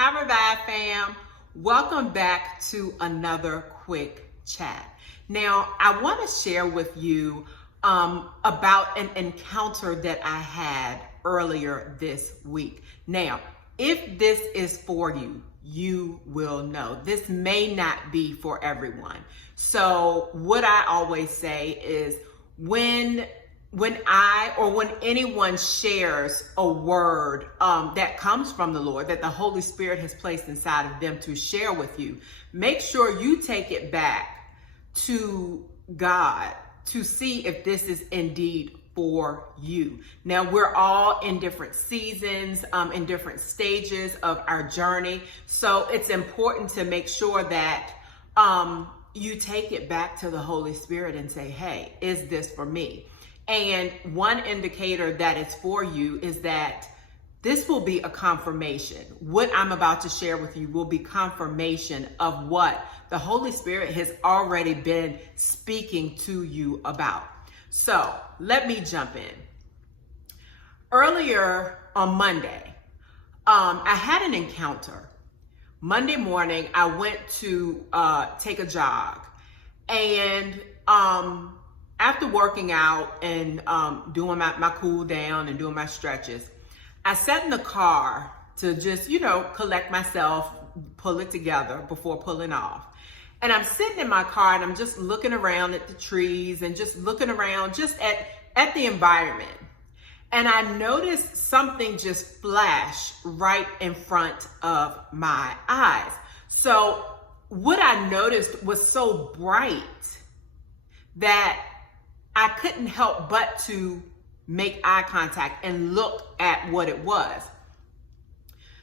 Hi, Revive fam. Welcome back to another quick chat. Now, I want to share with you about an encounter that I had earlier this week. Now, if this is for you, you will know. This may not be for everyone. So what I always say is when anyone shares a word that comes from the Lord, that the Holy Spirit has placed inside of them to share with you, make sure you take it back to God to see if this is indeed for you. Now, we're all in different seasons, in different stages of our journey. So it's important to make sure that you take it back to the Holy Spirit and say, hey, is this for me? And one indicator that it's for you is that this will be a confirmation. What I'm about to share with you will be confirmation of what the Holy Spirit has already been speaking to you about. So let me jump in. Earlier on Monday, I had an encounter. Monday morning, I went to take a jog, and after working out and doing my cool down and doing my stretches, I sat in the car to just, collect myself, pull it together before pulling off. And I'm sitting in my car and I'm just looking around at the trees and just looking around just at the environment. And I noticed something just flash right in front of my eyes. So what I noticed was so bright that I couldn't help but to make eye contact and look at what it was.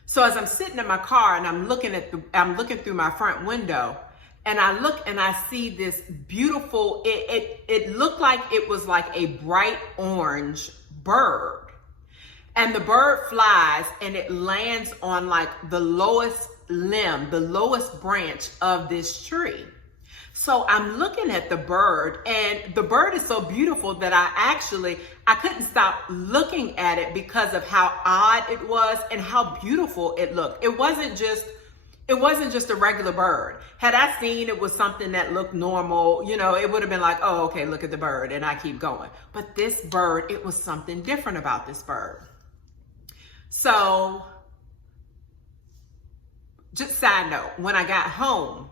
So as I'm sitting in my car and I'm looking through my front window, and I look and I see this beautiful, it looked like it was like a bright orange bird. And the bird flies and it lands on like the lowest limb, the lowest branch of this tree. So I'm looking at the bird, and the bird is so beautiful that I couldn't stop looking at it because of how odd it was and how beautiful it looked. It wasn't just a regular bird. Had I seen it was something that looked normal, it would have been like, oh, okay, look at the bird, and I keep going. But this bird, it was something different about this bird. So, just side note, when I got home,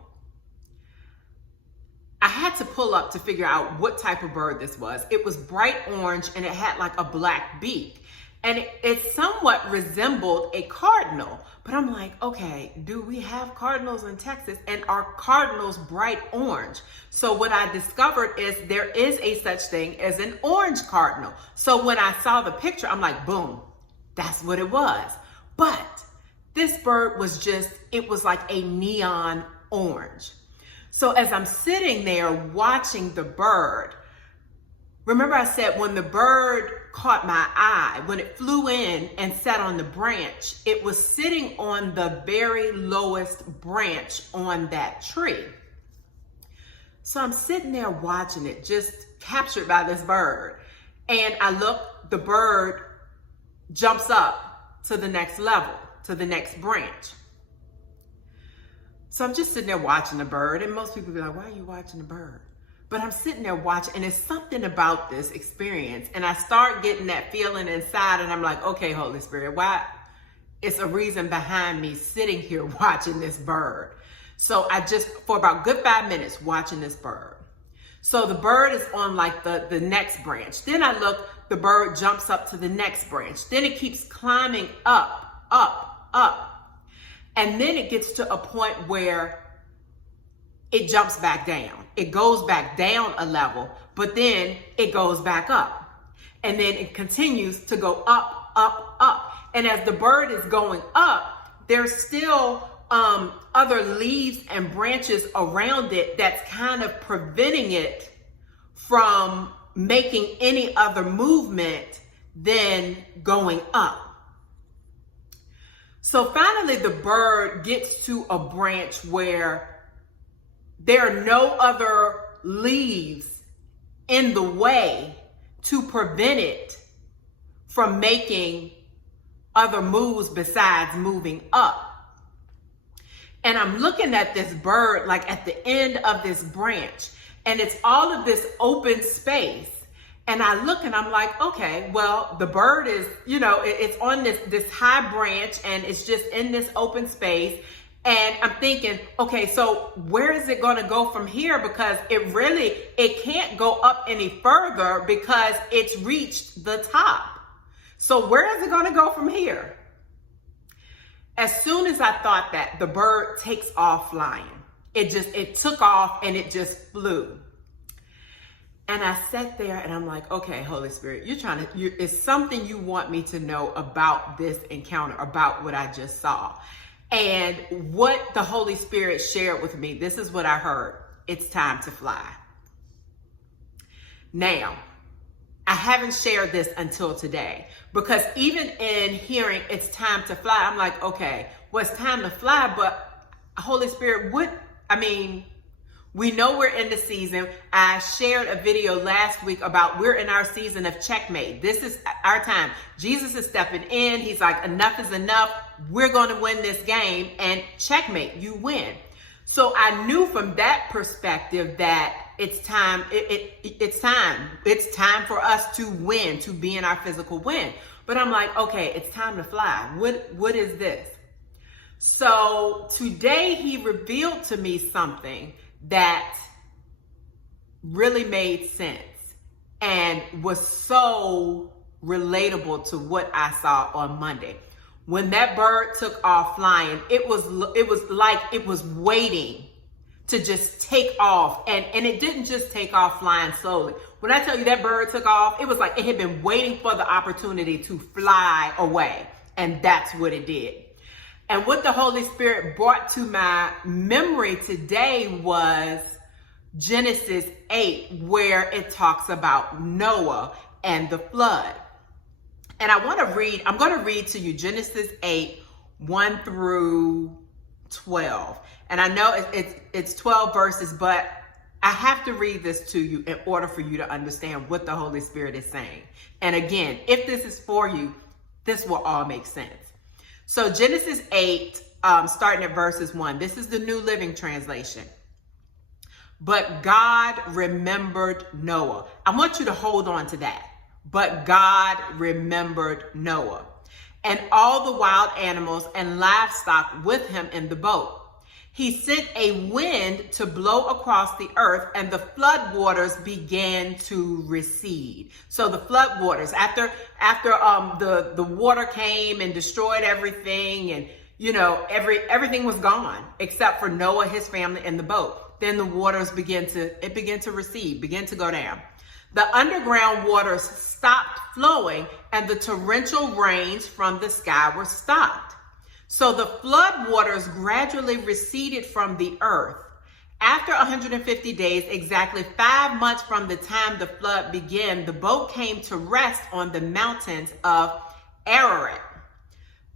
I had to pull up to figure out what type of bird this was. It was bright orange and it had like a black beak. And it somewhat resembled a cardinal. But I'm like, okay, do we have cardinals in Texas? And are cardinals bright orange? So what I discovered is there is a such thing as an orange cardinal. So when I saw the picture, I'm like, boom, that's what it was. But this bird was it was like a neon orange. So as I'm sitting there watching the bird, remember I said when the bird caught my eye, when it flew in and sat on the branch, it was sitting on the very lowest branch on that tree. So I'm sitting there watching it, just captured by this bird. And I look, the bird jumps up to the next level, to the next branch. So I'm just sitting there watching the bird, and most people be like, why are you watching the bird? But I'm sitting there watching, and it's something about this experience. And I start getting that feeling inside, and I'm like, okay, Holy Spirit, why? It's a reason behind me sitting here watching this bird. So I just, for about good 5 minutes, watching this bird. So the bird is on like the next branch. Then I look, the bird jumps up to the next branch. Then it keeps climbing up, up, up. And then it gets to a point where it jumps back down. It goes back down a level, but then it goes back up. And then it continues to go up, up, up. And as the bird is going up, there's still other leaves and branches around it that's kind of preventing it from making any other movement than going up. So finally, the bird gets to a branch where there are no other leaves in the way to prevent it from making other moves besides moving up. And I'm looking at this bird, like at the end of this branch, and it's all of this open space. And I look and I'm like, okay, well, the bird is, it's on this high branch and it's just in this open space. And I'm thinking, okay, so where is it going to go from here? Because it can't go up any further because it's reached the top. So where is it going to go from here? As soon as I thought that, the bird takes off flying. It took off and it just flew. And I sat there and I'm like, okay, Holy Spirit, it's something you want me to know about this encounter, about what I just saw. And what the Holy Spirit shared with me, this is what I heard. It's time to fly. Now, I haven't shared this until today, because even in hearing it's time to fly, I'm like, okay, well, it's time to fly, but Holy Spirit, we know we're in the season. I shared a video last week about we're in our season of checkmate. This is our time. Jesus is stepping in. He's like, enough is enough. We're going to win this game, and checkmate, you win. So I knew from that perspective that it's time. It's time. It's time for us to win, to be in our physical win. But I'm like, okay, it's time to fly. What is this? So today he revealed to me something that really made sense and was so relatable to what I saw on Monday. When that bird took off flying, it was like it was waiting to just take off. And it didn't just take off flying slowly. When I tell you that bird took off, it was like it had been waiting for the opportunity to fly away. And that's what it did. And what the Holy Spirit brought to my memory today was Genesis 8, where it talks about Noah and the flood. And I'm going to read to you Genesis 8, 1 through 12. And I know it's 12 verses, but I have to read this to you in order for you to understand what the Holy Spirit is saying. And again, if this is for you, this will all make sense. So Genesis 8, starting at verses 1, this is the New Living Translation. But God remembered Noah. I want you to hold on to that. But God remembered Noah and all the wild animals and livestock with him in the boat. He sent a wind to blow across the earth, and the flood waters began to recede. So the flood waters, after the water came and destroyed everything, and everything was gone except for Noah, his family, and the boat. Then the waters began to recede, began to go down. The underground waters stopped flowing, and the torrential rains from the sky were stopped. So the flood waters gradually receded from the earth. After 150 days, exactly 5 months from the time the flood began, the boat came to rest on the mountains of Ararat.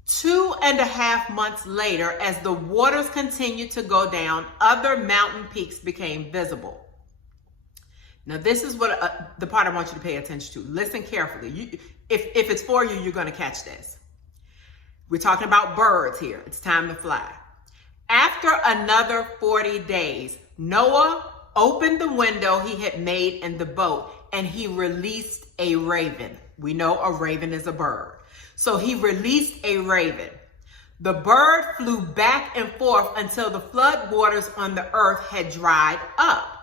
2.5 months later, as the waters continued to go down, other mountain peaks became visible. Now, this is what the part I want you to pay attention to. Listen carefully. If it's for you, you're going to catch this. We're talking about birds here. It's time to fly. After another 40 days, Noah opened the window he had made in the boat, and he released a raven. We know a raven is a bird. So he released a raven. The bird flew back and forth until the flood waters on the earth had dried up.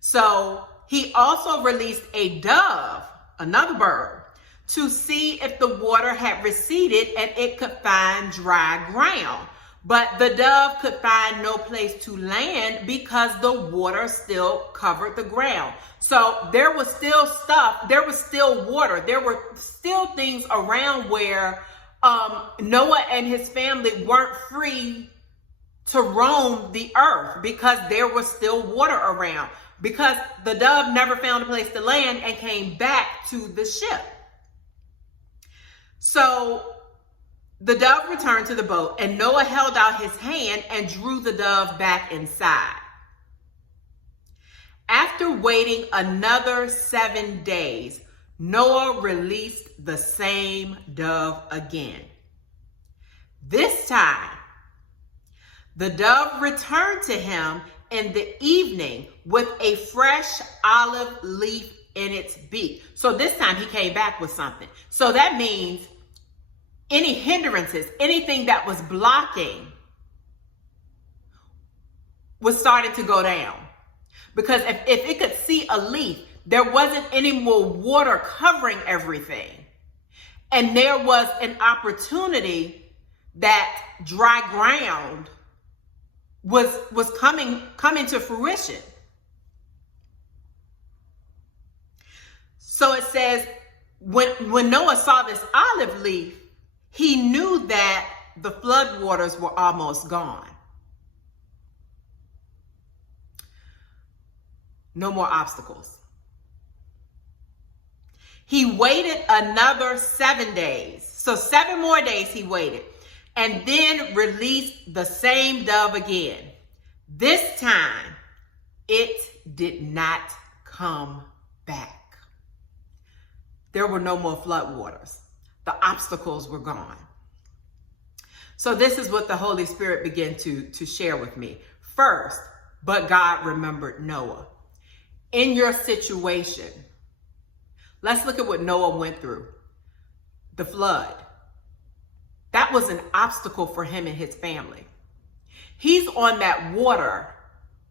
So he also released a dove, another bird, to see if the water had receded and it could find dry ground. But the dove could find no place to land because the water still covered the ground. So there was still water. There were still things around where Noah and his family weren't free to roam the earth because there was still water around, because the dove never found a place to land and came back to the ship. So the dove returned to the boat, and Noah held out his hand and drew the dove back inside. After waiting another 7 days, Noah released the same dove again. This time, The dove returned to him in the evening with a fresh olive leaf in its beak. So this time he came back with something. So that means any hindrances, anything that was blocking was starting to go down. Because if it could see a leaf, there wasn't any more water covering everything. And there was an opportunity that dry ground was coming to fruition. So it says, when Noah saw this olive leaf, he knew that the flood waters were almost gone. No more obstacles. He waited another 7 days. So 7 more days he waited, and then released the same dove again. This time, it did not come back. There were no more flood waters. The obstacles were gone. So this is what the Holy Spirit began to share with me. First, but God remembered Noah. In your situation, let's look at what Noah went through. The flood. That was an obstacle for him and his family. He's on that water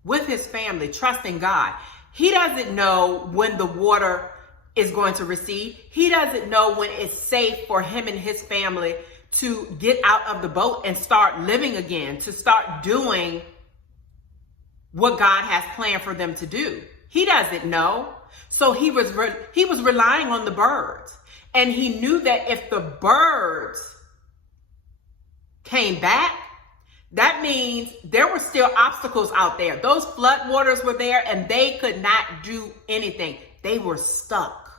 with his family, trusting God. He doesn't know when the water is going to recede. He doesn't know when it's safe for him and his family to get out of the boat and start living again, to start doing what God has planned for them to do. He doesn't know. So he was relying on the birds. And he knew that if the birds came back, that means there were still obstacles out there. Those flood waters were there and they could not do anything. They were stuck.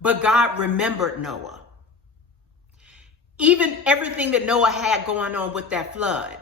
But God remembered Noah. Even everything that Noah had going on with that flood,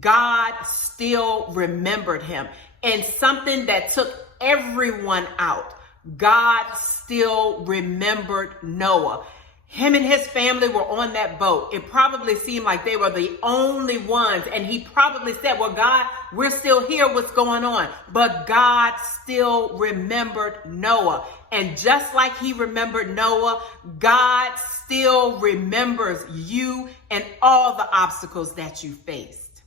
God still remembered him. And something that took everyone out, God still remembered Noah. Him and his family were on that boat. It probably seemed like they were the only ones. And he probably said, well, God, we're still here. What's going on? But God still remembered Noah. And just like he remembered Noah, God still remembers you and all the obstacles that you faced.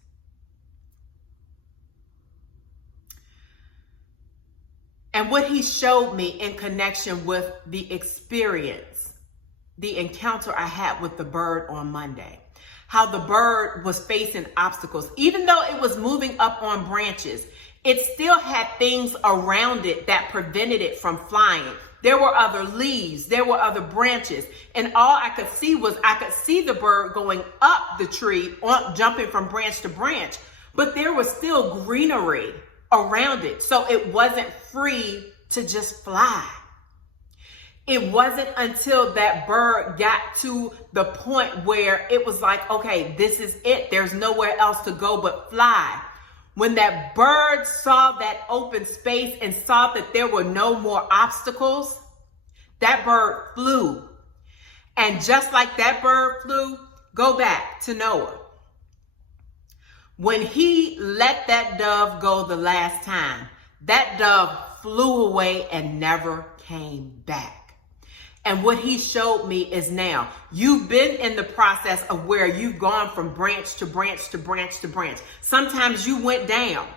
And what he showed me in connection with the experience, the encounter I had with the bird on Monday, how the bird was facing obstacles. Even though it was moving up on branches, it still had things around it that prevented it from flying. There were other leaves, there were other branches, and all I could see was the bird going up the tree, jumping from branch to branch, but there was still greenery around it. So it wasn't free to just fly. It wasn't until that bird got to the point where it was like, okay, this is it. There's nowhere else to go but fly. When that bird saw that open space and saw that there were no more obstacles, that bird flew. And just like that bird flew, go back to Noah. When he let that dove go the last time, that dove flew away and never came back. And what he showed me is now, you've been in the process of where you've gone from branch to branch to branch to branch. Sometimes you went down.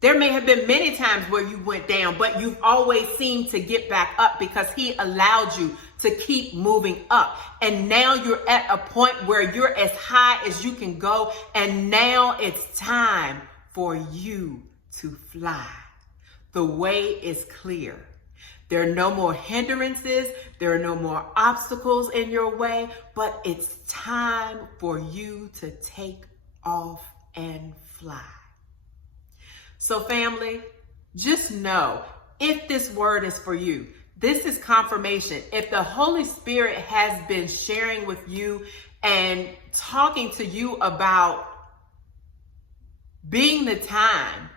There may have been many times where you went down, but you've always seemed to get back up because he allowed you to keep moving up. And now you're at a point where you're as high as you can go. And now it's time for you to fly. The way is clear. There are no more hindrances. There are no more obstacles in your way, but it's time for you to take off and fly. So family, just know if this word is for you, this is confirmation. If the Holy Spirit has been sharing with you and talking to you about being the time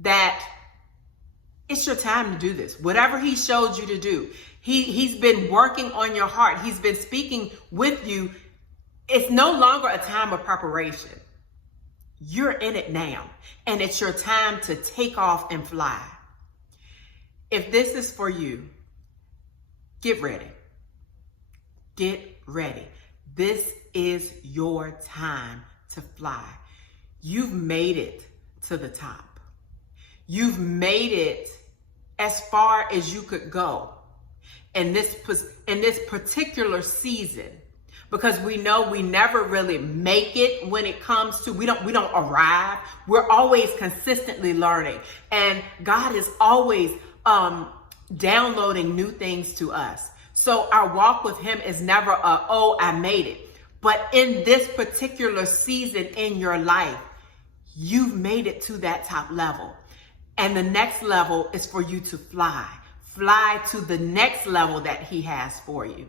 that it's your time to do this. Whatever he showed you to do, he's been working on your heart. He's been speaking with you It's no longer a time of preparation. You're in it now, and it's your time to take off and fly. If this is for you, get ready. Get ready. This is your time to fly. You've made it to the top. You've made it as far as you could go in this particular season, because we know we never really make it when it comes to, we don't arrive. We're always consistently learning, and God is always downloading new things to us. So our walk with him is never oh, I made it. But in this particular season in your life, you've made it to that top level. And the next level is for you to fly to the next level that he has for you.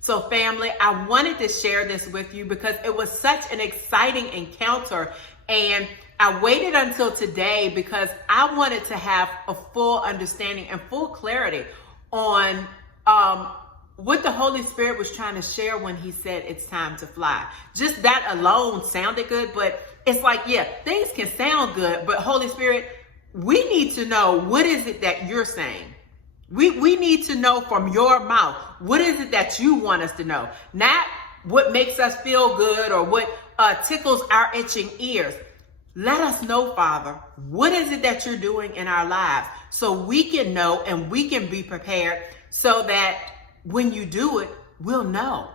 So family, I wanted to share this with you because it was such an exciting encounter, and I waited until today because I wanted to have a full understanding and full clarity on what the Holy Spirit was trying to share when he said it's time to fly. Just that alone sounded good, but it's like, yeah, things can sound good, but Holy Spirit, we need to know, what is it that you're saying? We need to know from your mouth, what is it that you want us to know? Not what makes us feel good or what tickles our itching ears. Let us know, Father, what is it that you're doing in our lives, so we can know and we can be prepared, so that when you do it, we'll know.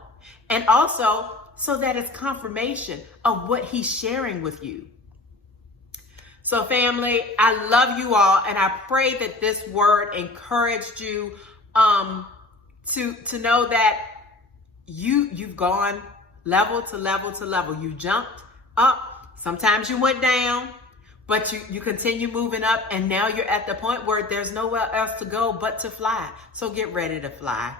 And also so that it's confirmation of what he's sharing with you. So family, I love you all, and I pray that this word encouraged you to know that you've gone level to level to level. You jumped up. Sometimes you went down, but you continue moving up, and now you're at the point where there's nowhere else to go but to fly. So get ready to fly.